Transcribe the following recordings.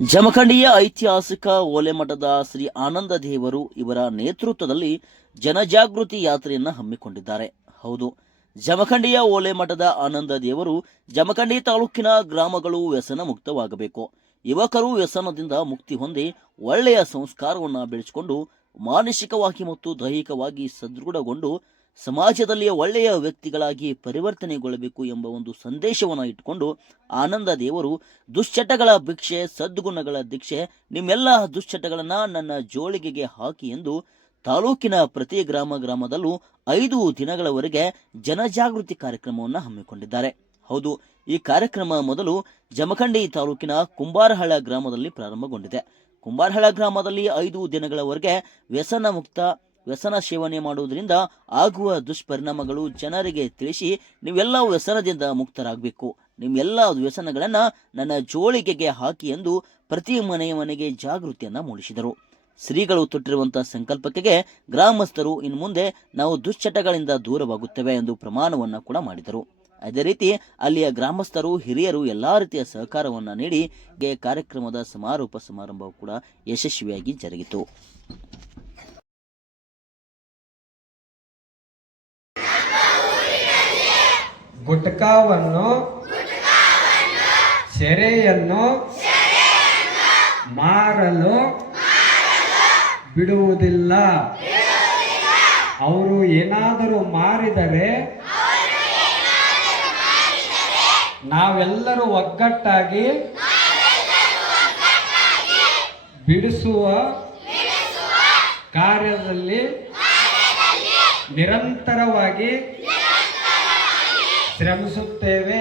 ಜಮಖಂಡಿಯ ಐತಿಹಾಸಿಕ ಓಲೆಮಠದ ಶ್ರೀ ಆನಂದ ದೇವರು ಇವರ ನೇತೃತ್ವದಲ್ಲಿ ಜನಜಾಗೃತಿ ಯಾತ್ರೆಯನ್ನು ಹಮ್ಮಿಕೊಂಡಿದ್ದಾರೆ. ಹೌದು, ಜಮಖಂಡಿಯ ಓಲೆಮಠದ ಆನಂದ ದೇವರು ಜಮಖಂಡಿ ತಾಲೂಕಿನ ಗ್ರಾಮಗಳು ವ್ಯಸನ ಮುಕ್ತವಾಗಬೇಕು, ಯುವಕರು ವ್ಯಸನದಿಂದ ಮುಕ್ತಿ ಹೊಂದಿ ಒಳ್ಳೆಯ ಸಂಸ್ಕಾರವನ್ನು ಬೆಳೆಸಿಕೊಂಡು ಮಾನಸಿಕವಾಗಿ ಮತ್ತು ದೈಹಿಕವಾಗಿ ಸದೃಢಗೊಂಡು ಸಮಾಜದಲ್ಲಿ ಒಳ್ಳೆಯ ವ್ಯಕ್ತಿಗಳಾಗಿ ಪರಿವರ್ತನೆಗೊಳ್ಳಬೇಕು ಎಂಬ ಒಂದು ಸಂದೇಶವನ್ನು ಇಟ್ಟುಕೊಂಡು ಆನಂದ ದೇವರು ದುಶ್ಚಟಗಳ ಭಿಕ್ಷೆ ಸದ್ಗುಣಗಳ ದೀಕ್ಷೆ, ನಿಮ್ಮೆಲ್ಲ ದುಶ್ಚಟಗಳನ್ನ ನನ್ನ ಜೋಳಿಗೆಗೆ ಹಾಕಿ ಎಂದು ತಾಲೂಕಿನ ಪ್ರತಿ ಗ್ರಾಮದಲ್ಲೂ 5 ದಿನಗಳವರೆಗೆ ಜನಜಾಗೃತಿ ಕಾರ್ಯಕ್ರಮವನ್ನು ಹಮ್ಮಿಕೊಂಡಿದ್ದಾರೆ. ಹೌದು, ಈ ಕಾರ್ಯಕ್ರಮ ಮೊದಲು ಜಮಖಂಡಿ ತಾಲೂಕಿನ ಕುಂಬಾರಹಳ್ಳ ಗ್ರಾಮದಲ್ಲಿ ಪ್ರಾರಂಭಗೊಂಡಿದೆ. ಕುಂಬಾರಹಳ್ಳ ಗ್ರಾಮದಲ್ಲಿ 5 ದಿನಗಳವರೆಗೆ ವ್ಯಸನ ಸೇವನೆ ಮಾಡುವುದರಿಂದ ಆಗುವ ದುಷ್ಪರಿಣಾಮಗಳು ಜನರಿಗೆ ತಿಳಿಸಿ ನೀವೆಲ್ಲ ವ್ಯಸನದಿಂದ ಮುಕ್ತರಾಗಬೇಕು, ನಿಮ್ಮೆಲ್ಲ ವ್ಯಸನಗಳನ್ನ ನನ್ನ ಜೋಳಿಗೆಗೆ ಹಾಕಿ ಎಂದು ಪ್ರತಿ ಮನೆಗೆ ಜಾಗೃತಿಯನ್ನ ಮೂಡಿಸಿದರು. ಶ್ರೀಗಳು ತೊಟ್ಟಿರುವಂತಹ ಸಂಕಲ್ಪಕ್ಕೆ ಗ್ರಾಮಸ್ಥರು ಇನ್ನು ಮುಂದೆ ನಾವು ದುಶ್ಚಟಗಳಿಂದ ದೂರವಾಗುತ್ತೇವೆ ಎಂದು ಪ್ರಮಾಣವನ್ನ ಕೂಡ ಮಾಡಿದರು. ಅದೇ ರೀತಿ ಅಲ್ಲಿಯ ಗ್ರಾಮಸ್ಥರು ಹಿರಿಯರು ಎಲ್ಲಾ ರೀತಿಯ ಸಹಕಾರವನ್ನ ನೀಡಿ ಕಾರ್ಯಕ್ರಮದ ಸಮಾರಂಭವು ಕೂಡ ಯಶಸ್ವಿಯಾಗಿ ಜರುಗಿತು. ಗುಟ್ಕಾವನ್ನು ಸೆರೆಯನ್ನು ಮಾರಲು ಬಿಡುವುದಿಲ್ಲ. ಅವರು ಏನಾದರೂ ಮಾರಿದರೆ ನಾವೆಲ್ಲರೂ ಒಗ್ಗಟ್ಟಾಗಿ ಬಿಡಿಸುವ ಕಾರ್ಯದಲ್ಲಿ ನಿರಂತರವಾಗಿ ಶ್ರಮಿಸುತ್ತೇವೆ.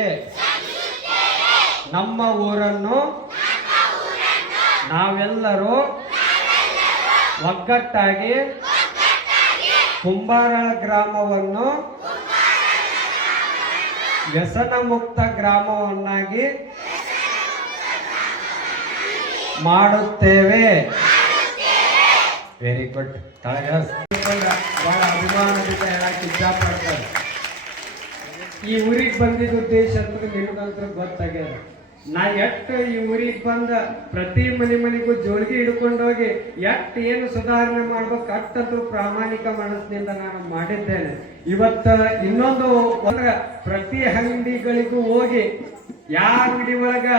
ನಮ್ಮ ಊರನ್ನು ನಾವೆಲ್ಲರೂ ಒಗ್ಗಟ್ಟಾಗಿ ಕುಂಬಾರಹಳ್ಳ ಗ್ರಾಮವನ್ನು ವ್ಯಸನ ಮುಕ್ತ ಗ್ರಾಮವನ್ನಾಗಿ ಮಾಡುತ್ತೇವೆ. Very good. ಬಹಳ ಅಭಿಮಾನದಿಂದ ಹೇಳಕ್ಕೆ ಇಷ್ಟಪಡ್ತಾರೆ. ಈ ಊರಿಗೆ ಬಂದಿದ್ದ ಉದ್ದೇಶ ಅಂತ ನಿಮಗಂತೂ ಗೊತ್ತಾಗ್ಯದ. ನಾ ಎಟ್ಟು ಈ ಊರಿಗೆ ಬಂದ ಪ್ರತಿ ಮನೆಗೂ ಜೋಳಿಗೆ ಹಿಡ್ಕೊಂಡೋಗಿ ಏನು ಸುಧಾರಣೆ ಮಾಡ್ಬೇಕು ಅಟ್ಟಂತೂ ಪ್ರಾಮಾಣಿಕ ಮನಸ್ಸಿನಿಂದ ನಾನು ಮಾಡಿದ್ದೇನೆ. ಇವತ್ತ ಇನ್ನೊಂದು ಪ್ರತಿ ಅಂಗಡಿಗಳಿಗೂ ಹೋಗಿ ಯಾವ ಅಂಗಡಿ ಒಳಗ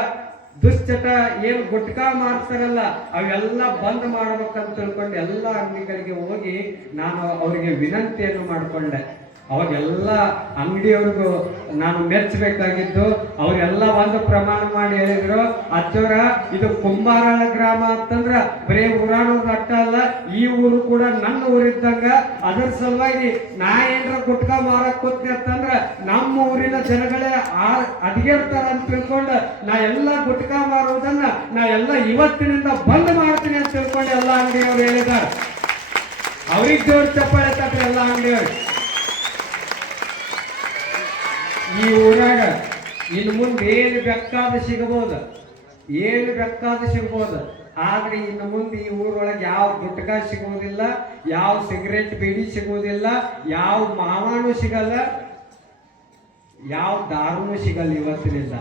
ದುಶ್ಚಟ ಏನು ಗುಟ್ಕಾ ಮಾಡ್ತಾರಲ್ಲ ಅವೆಲ್ಲ ಬಂದ್ ಮಾಡ್ಬೇಕಂತ ತಿಳ್ಕೊಂಡು ಎಲ್ಲ ಅಂಗಡಿಗಳಿಗೆ ಹೋಗಿ ನಾನು ಅವರಿಗೆ ವಿನಂತಿಯನ್ನು ಮಾಡಿಕೊಂಡೆ. ಅವಾಗೆಲ್ಲ ಅಂಗಡಿಯವ್ರಿಗೂ ನಾನು ಮೆಚ್ಚಬೇಕಾಗಿದ್ದು ಅವರೆಲ್ಲ ಒಂದು ಪ್ರಮಾಣ ಮಾಡಿ ಹೇಳಿದ್ರು, ಅಚ್ಚೋರ ಇದು ಕುಂಬಾರಹಳ್ಳ ಗ್ರಾಮ ಅಂತಂದ್ರ ಬರೀ ಊರಾಣೋದು ಅಟ್ಟ ಅಲ್ಲ, ಈ ಊರು ಕೂಡ ನನ್ನ ಊರಿದ್ದಂಗ. ಅದರ ಸಲುವಾಗಿ ನಾ ಏನ್ರ ಗುಟ್ಕಾ ಮಾರಕ್ ಕೂತ್ನಿ ಅಂತಂದ್ರ ನಮ್ಮ ಊರಿನ ಜನಗಳೇ ಅದ್ಗೇಳ್ತಾರ ಅಂತ ತಿಳ್ಕೊಂಡು ನಾ ಎಲ್ಲ ಗುಟ್ಕಾ ಮಾರುವುದನ್ನ ನಾ ಎಲ್ಲ ಇವತ್ತಿನಿಂದ ಬಂದ್ ಮಾಡ್ತೀನಿ ಅಂತ ತಿಳ್ಕೊಂಡು ಎಲ್ಲ ಅಂಗಡಿಯವ್ರು ಹೇಳಿದಾರೆ. ಅವ್ರಿಗೆ ಜೋರ್ ಚಪ್ಪಾಳೆ ತಟ್ರಿ ಎಲ್ಲ ಅಂಗಡಿಯವ್ರು. ಈ ಊರಾಗ ಇನ್ನು ಮುಂದೆ ಏನು ಬೇಕಾದ ಸಿಗಬಹುದು, ಆದ್ರೆ ಇನ್ನು ಮುಂದೆ ಈ ಊರೊಳಗೆ ಯಾವ ಗುಟ್ಕಾ ಸಿಗುವುದಿಲ್ಲ, ಯಾವ ಸಿಗರೇಟ್ ಬೀಡಿ ಸಿಗುವುದಿಲ್ಲ, ಯಾವ ಮಾವಾನು ಸಿಗಲ್ಲ, ಯಾವ ದಾರುನು ಸಿಗಲ್ಲ. ಇವತ್ತಿನಿಂದ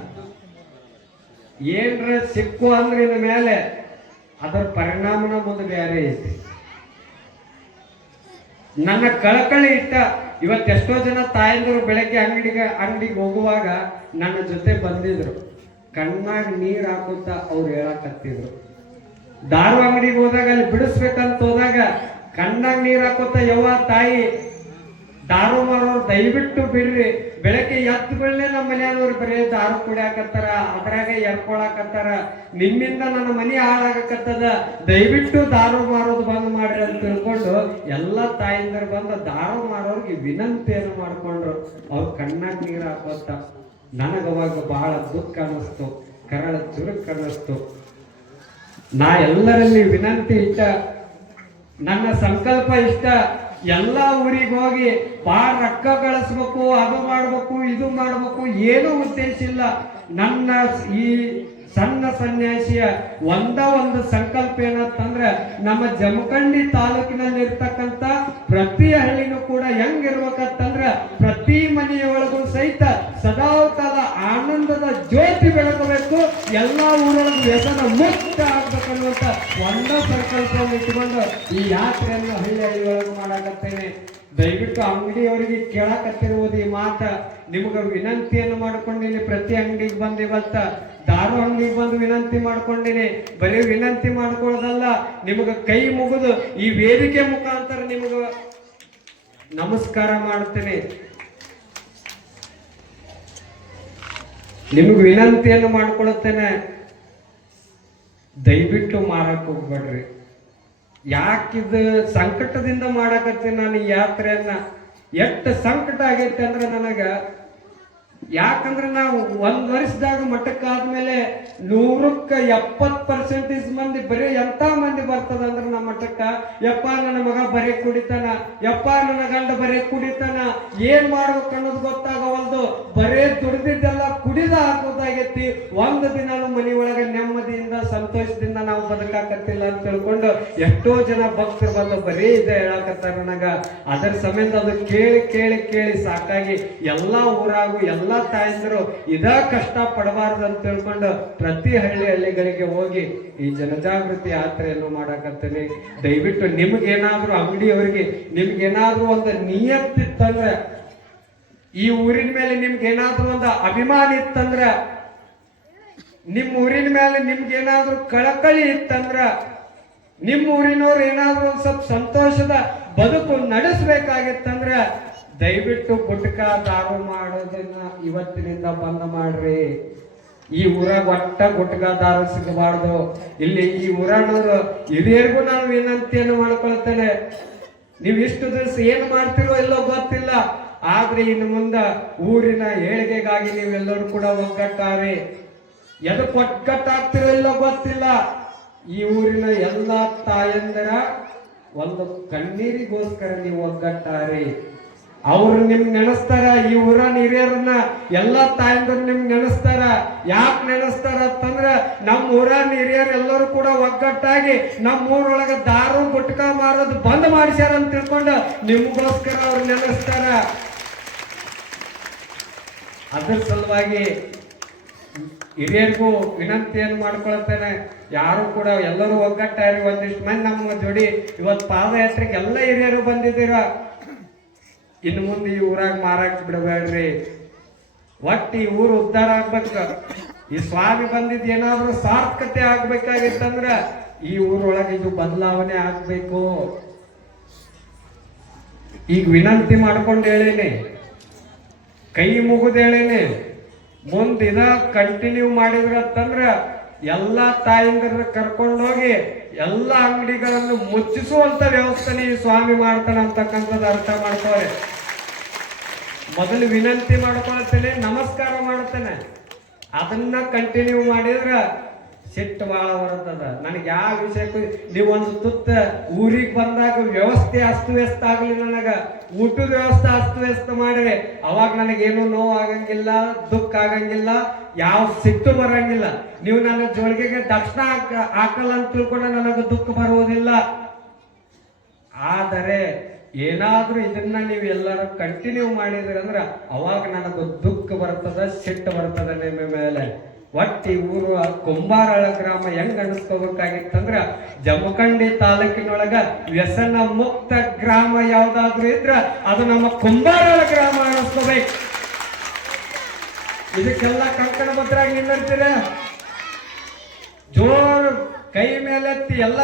ಏನ್ರ ಸಿಕ್ಕು ಅಂದ್ರೆ ಇನ್ನು ಮೇಲೆ ಅದರ ಪರಿಣಾಮನ ಮುಂದೆ ಬೇರೆ ಐತಿ. ನನ್ನ ಕಳಕಳಿ ಇಟ್ಟ ಇವತ್ತೆಷ್ಟೋ ಜನ ತಾಯಂದಿರು ಬೆಳಗ್ಗೆ ಅಂಗಡಿಗೆ ಹೋಗುವಾಗ ನನ್ನ ಜೊತೆ ಬಂದಿದ್ರು. ಕಣ್ಣಾಗ ನೀರ್ ಹಾಕುತ್ತ ಅವ್ರು ಹೇಳಕತ್ತಿದ್ರು. ದಾರು ಅಂಗಡಿಗೆ ಹೋದಾಗ ಅಲ್ಲಿ ಬಿಡಿಸ್ಬೇಕಂತ ಹೋದಾಗ ಕಣ್ಣಾಗ ನೀರ್ ಹಾಕುತ್ತ ಯವ್ವ ತಾಯಿ ದಾರು ಮಾರೋರು ದಯವಿಟ್ಟು ಬಿಡ್ರಿ, ಬೆಳಗ್ಗೆ ಎದ್ದುಗಳನ್ನೇ ನಮ್ಮ ಮನೆಯವ್ರು ಬರೀ ದಾರು ಕುಡಿಯಾಕತ್ತಾರ, ಅದ್ರಾಗ ಎರ್ಕೊಳಕತ್ತಾರ, ನಿಮ್ಮಿಂದ ನನ್ನ ಮನೆ ಹಾಳಾಗಕತ್ತದ, ದಯವಿಟ್ಟು ದಾರು ಮಾರೋದು ಬಂದ್ ಮಾಡ್ರಿ ಅಂತ ತಿಳ್ಕೊಂಡು ಎಲ್ಲ ತಾಯಿಂದರು ಬಂದ ದಾರು ಮಾರೋರ್ಗೆ ವಿನಂತಿಯನ್ನು ಮಾಡ್ಕೊಂಡ್ರು. ಅವ್ರು ಕಣ್ಣಾಗ ನೀರು ಹಾಕೋತ ನನಗವಾಗ ಬಹಳ ದುಃಖ ಅನ್ನಿಸ್ತು, ಕರಳ ಚುರುಕ್ ಅನ್ನಿಸ್ತು. ನಾ ಎಲ್ಲರಲ್ಲಿ ವಿನಂತಿ ಇಟ್ಟ, ನನ್ನ ಸಂಕಲ್ಪ ಇಷ್ಟ, ಎಲ್ಲ ಊರಿಗೆ ಹೋಗಿ ಬಾಳ ರೊಕ್ಕ ಗಳಿಸ್ಬೇಕು, ಅದು ಮಾಡ್ಬೇಕು ಇದು ಮಾಡ್ಬೇಕು ಏನೂ ಉದ್ದೇಶ ಇಲ್ಲ. ನನ್ನ ಈ ಸಣ್ಣ ಸನ್ಯಾಸಿಯ ಒಂದು ಸಂಕಲ್ಪ ಏನಂತಂದ್ರೆ ನಮ್ಮ ಜಮಖಂಡಿ ತಾಲೂಕಿನಲ್ಲಿ ಇರ್ತಕ್ಕಂಥ ಪ್ರತಿ ಹಳ್ಳಿನೂ ಕೂಡ ಹೆಂಗಿರ್ಬೇಕಂತಂದ್ರ ಪ್ರತಿ ಮನೆಯೊಳಗೂ ಸಹಿತ ಸದಾಕಾಲ ಆನಂದದ ಜ್ಯೋತಿ ಬೆಳಗಬೇಕು, ಎಲ್ಲಾ ಊರೊಳಗೂ ವ್ಯಸನ ಮುಕ್ತ ಮಾಡ್ಬೇಕನ್ನುವಂತ ಒಂದ ಸಂಕಲ್ಪವನ್ನು ಇಟ್ಟುಕೊಂಡು ಈ ಯಾತ್ರೆಯನ್ನು ಹಳ್ಳಿ ಹಳ್ಳಿಯೊಳಗೆ ಮಾಡಾಕತ್ತೇನೆ. ದಯವಿಟ್ಟು ಅಂಗಡಿಯವರಿಗೆ ಕೇಳಾಕತ್ತಿರುವುದು ಈ ಮಾತ, ನಿಮ್ಗೆ ವಿನಂತಿಯನ್ನು ಮಾಡ್ಕೊಂಡಿನಿ. ಪ್ರತಿ ಅಂಗಡಿಗೆ ಬಂದು ಇವತ್ತ ದಾರು ಅಂಗಡಿಗೆ ಬಂದು ವಿನಂತಿ ಮಾಡ್ಕೊಂಡಿನಿ. ಬರೀ ವಿನಂತಿ ಮಾಡ್ಕೊಳ್ಳೋದಲ್ಲ, ನಿಮಗ ಕೈ ಮುಗಿದು ಈ ವೇದಿಕೆ ಮುಖಾಂತರ ನಿಮಗ ನಮಸ್ಕಾರ ಮಾಡ್ತೀನಿ. ನಿಮ್ಗೆ ವಿನಂತಿಯನ್ನು ಮಾಡ್ಕೊಳುತ್ತೇನೆ, ದಯವಿಟ್ಟು ಮಾರಕ್ ಹೋಗ್ಬೇಡ್ರಿ. ಯಾಕಿದು ಸಂಕಟದಿಂದ ಮಾಡಕತ್ತೀನಿ ನಾನು ಈ ಯಾತ್ರೆಯನ್ನ. ಎಷ್ಟು ಸಂಕಟ ಆಗೈತೆ ಅಂದ್ರೆ ನನಗ, ಯಾಕಂದ್ರೆ ನಾವು ಒಂದ್ ವರ್ಷದಾಗ ಮಠಕ್ಕಾದ್ಮೇಲೆ 170% ಮಂದಿ ಬರೀ ಎಂತ ಮಂದಿ ಬರ್ತದ ಅಂದ್ರೆ ನಮ್ಮ ಮಠಕ್ಕ, ಯಪ್ಪ ನನ್ನ ಮಗ ಬರೀ ಕುಡಿತಾನ, ಯಪ್ಪ ನನ್ನ ಗಂಡ ಬರೀ ಕುಡಿತಾನ, ಏನ್ ಮಾಡ್ಬೇಕು ಅನ್ನೋದು ಗೊತ್ತಾಗವಲ್ದು, ಬರೇ ದುಡ್ದಿದ್ದೆಲ್ಲ ಕುಡಿದ ಹಾಕೋದಾಗೈತಿ. ಒಂದು ದಿನ ಮನಿ ಒಳಗೆ ನೆಮ್ಮದಿಯಿಂದ ಸಂತೋಷದಿಂದ ನಾವು ಬದುಕಾಕತ್ತಿಲ್ಲ ಅಂತ ತಿಳ್ಕೊಂಡು ಎಷ್ಟೋ ಜನ ಭಕ್ತರು ಬಂದು ಬರೀ ಇದೆ ಹೇಳಾಕತ್ತಾರ ನನಗ. ಅದರ ಸಮೇತ ಅದು ಕೇಳಿ ಕೇಳಿ ಕೇಳಿ ಸಾಕಾಗಿ ಎಲ್ಲಾ ಊರಾಗು ಎಲ್ಲಾ ತಾಯಂದಿರು ಇದ ಕಷ್ಟ ಪಡಬಾರ್ದು ಅಂತ ತಿಳ್ಕೊಂಡು ಪ್ರತಿ ಹಳ್ಳಿಗಳಿಗೆ ಹೋಗಿ ಈ ಜನಜಾಗೃತಿ ಯಾತ್ರೆಯನ್ನು ಮಾಡಾಕತ್ತೇನೆ. ದಯವಿಟ್ಟು ನಿಮ್ಗೇನಾದ್ರೂ ಅಂಗಡಿಯವರಿಗೆ ನಿಮ್ಗೇನಾದ್ರೂ ಒಂದು ನಿಯತ್ತಿತ್ತಂದ್ರೆ, ಈ ಊರಿನ ಮೇಲೆ ನಿಮ್ಗೇನಾದ್ರೂ ಒಂದು ಅಭಿಮಾನ ಇತ್ತಂದ್ರ, ನಿಮ್ಮ ಊರಿನ ಮೇಲೆ ನಿಮ್ಗೇನಾದ್ರೂ ಕಳಕಳಿ ಇತ್ತಂದ್ರ, ನಿಮ್ಮ ಊರಿನವ್ರು ಏನಾದ್ರೂ ಒಂದ್ ಸ್ವಲ್ಪ ಸಂತೋಷದ ಬದುಕು ನಡೆಸಬೇಕಾಗಿತ್ತಂದ್ರ ದಯವಿಟ್ಟು ಗುಟ್ಕಾ ದಾರು ಮಾಡೋದನ್ನ ಇವತ್ತಿನಿಂದ ಬಂದ್ ಮಾಡ್ರಿ. ಈ ಊರಾಗ ಒಟ್ಟ ಗುಟ್ಕಾ ದಾರು ಸಿಗಬಾರ್ದು. ಇಲ್ಲಿ ಈ ಊರನವರು ಹಿರಿಯರಿಗೂ ನಾನು ವಿನಂತಿಯನ್ನು ಮಾಡ್ಕೊಳ್ತೇನೆ, ನೀವು ಇಷ್ಟು ದಿವಸ ಏನ್ ಮಾಡ್ತಿರೋ ಎಲ್ಲೋ ಗೊತ್ತಿಲ್ಲ, ಆದ್ರೆ ಇನ್ನು ಮುಂದ ಊರಿನ ಏಳಿಗೆಗಾಗಿ ನೀವೆಲ್ಲರೂ ಕೂಡ ಒಗ್ಗಟ್ಟಾರಿ. ಎದಕ್ಕೆ ಒಗ್ಗಟ್ಟಾಗ್ತಿರೋ ಎಲ್ಲೋ ಗೊತ್ತಿಲ್ಲ, ಈ ಊರಿನ ಎಲ್ಲಾ ತಾಯಂದರ ಒಂದು ಕಣ್ಣೀರಿಗೋಸ್ಕರ ನೀವು ಒಗ್ಗಟ್ಟಾರಿ. ಅವ್ರು ನಿಮ್ ನೆನೆಸ್ತಾರ, ಈ ಊರನ ಹಿರಿಯರನ್ನ ಎಲ್ಲಾ ತಾಯಂದ್ರು ನಿಮ್ ನೆನೆಸ್ತಾರ. ಯಾಕೆ ನೆನೆಸ್ತಾರ ಅಂತಂದ್ರ ನಮ್ಮ ಊರನ ಹಿರಿಯರು ಎಲ್ಲರೂ ಕೂಡ ಒಗ್ಗಟ್ಟಾಗಿ ನಮ್ಮ ಊರೊಳಗ ದಾರು ಗುಟ್ಕಾ ಮಾರೋದು ಬಂದ್ ಮಾಡಿಸ್ಯಾರ ಅಂತ ತಿಳ್ಕೊಂಡು ನಿಮ್ಗೋಸ್ಕರ ಅವ್ರು ನೆನೆಸ್ತಾರ. ಅದ್ರ ಸಲುವಾಗಿ ಹಿರಿಯರಿಗೂ ವಿನಂತಿಯನ್ನು ಮಾಡ್ಕೊಳ್ತೇನೆ, ಯಾರು ಕೂಡ ಎಲ್ಲರೂ ಒಗ್ಗಟ್ಟಾರಿ. ಒಂದಿಷ್ಟು ಮಂದಿ ನಮ್ಮ ಜೋಡಿ ಇವತ್ತು ಪಾದಯಾತ್ರೆಗೆ ಎಲ್ಲ ಹಿರಿಯರು ಬಂದಿದ್ದೀರ. ಇನ್ನು ಮುಂದೆ ಈ ಊರಾಗ ಮಾರಾಕ್ ಬಿಡಬೇಡ್ರಿ. ಒಟ್ಟು ಈ ಊರು ಉದ್ಧಾರ ಆಗ್ಬೇಕ. ಈ ಸ್ವಾಮಿ ಬಂದಿದ್ ಏನಾದ್ರೂ ಸಾರ್ಥಕತೆ ಆಗ್ಬೇಕಾಗಿತ್ತಂದ್ರ ಈ ಊರೊಳಗೆ ಇದು ಬದಲಾವಣೆ ಆಗ್ಬೇಕು. ಈಗ ವಿನಂತಿ ಮಾಡ್ಕೊಂಡು ಹೇಳೇನಿ, ಕೈ ಮುಗಿದು ಹೇಳೇನಿ, ಮುಂದ ಇದ ಕಂಟಿನ್ಯೂ ಮಾಡಿದ್ರಂತಂದ್ರ ಎಲ್ಲಾ ತಾಯಿಂದ್ರ ಕರ್ಕೊಂಡೋಗಿ ಎಲ್ಲಾ ಅಂಗಡಿಗಳನ್ನು ಮುಚ್ಚಿಸುವಂತ ವ್ಯವಸ್ಥೆ ಈ ಸ್ವಾಮಿ ಮಾಡ್ತಾನ ಅಂತಕ್ಕಂಥದ್ದು ಅರ್ಥ ಮಾಡ್ಕೋರೆ. ಮೊದಲು ವಿನಂತಿ ಮಾಡ್ಕೊಳ್ತೇನೆ, ನಮಸ್ಕಾರ ಮಾಡ್ತೇನೆ, ಅದನ್ನ ಕಂಟಿನ್ಯೂ ಮಾಡಿದ್ರ ಸಿಟ್ಟು ಬಹಳ ಬರ್ತದ. ನನಗೆ ಯಾವ ವಿಷಯಕ್ಕೂ ನೀವೊಂದು ತುತ್ತ ಊರಿಗೆ ಬಂದಾಗ ವ್ಯವಸ್ಥೆ ಅಸ್ತವ್ಯಸ್ತ ಆಗ್ಲಿ, ನನಗ ಊಟದ ವ್ಯವಸ್ಥೆ ಅಸ್ತವ್ಯಸ್ತ ಮಾಡ್ರಿ, ಅವಾಗ ನನಗೇನು ನೋವು ಆಗಂಗಿಲ್ಲ, ದುಃಖ ಆಗಂಗಿಲ್ಲ, ಯಾವ ಸಿಟ್ಟು ಬರಂಗಿಲ್ಲ. ನೀವು ನನ್ನ ಜೋಳಿಗೆಗೆ ದಕ್ಷಿಣ ಹಾಕಲ್ಲ ಅಂತ ತಿಳ್ಕೊಂಡು ನನಗೆ ದುಃಖ ಬರುವುದಿಲ್ಲ. ಆದರೆ ಏನಾದ್ರೂ ಇದನ್ನ ನೀವು ಎಲ್ಲರೂ ಕಂಟಿನ್ಯೂ ಮಾಡಿದ್ರಿ ಅಂದ್ರ ಅವಾಗ ನನಗೆ ದುಃಖ ಬರ್ತದ, ಸಿಟ್ಟು ಬರ್ತದ ನಿಮ್ಮ ಮೇಲೆ. ಒಟ್ಟಿ ಊರು ಕುಂಬಾರಳ ಗ್ರಾಮ ಹೆಂಗ್ ಅನಿಸ್ಕೋಬೇಕಾಗಿತ್ತಂದ್ರ ಜಮಖಂಡಿ ತಾಲೂಕಿನೊಳಗ ವ್ಯಸನ ಮುಕ್ತ ಗ್ರಾಮ ಯಾವ್ದಾದ್ರು ಇದ್ರ ಅದು ನಮ್ಮ ಕುಂಬಾರಳ ಗ್ರಾಮ ಅನಿಸ್ಕೋಬೇಕು. ಇದಕ್ಕೆಲ್ಲ ಕಂಕಣ ಭದ್ರಾಗಿ ನಿಲ್ಲರ್ತೀರ, ಜೋರ್ ಕೈ ಮೇಲೆತ್ತಿ ಎಲ್ಲ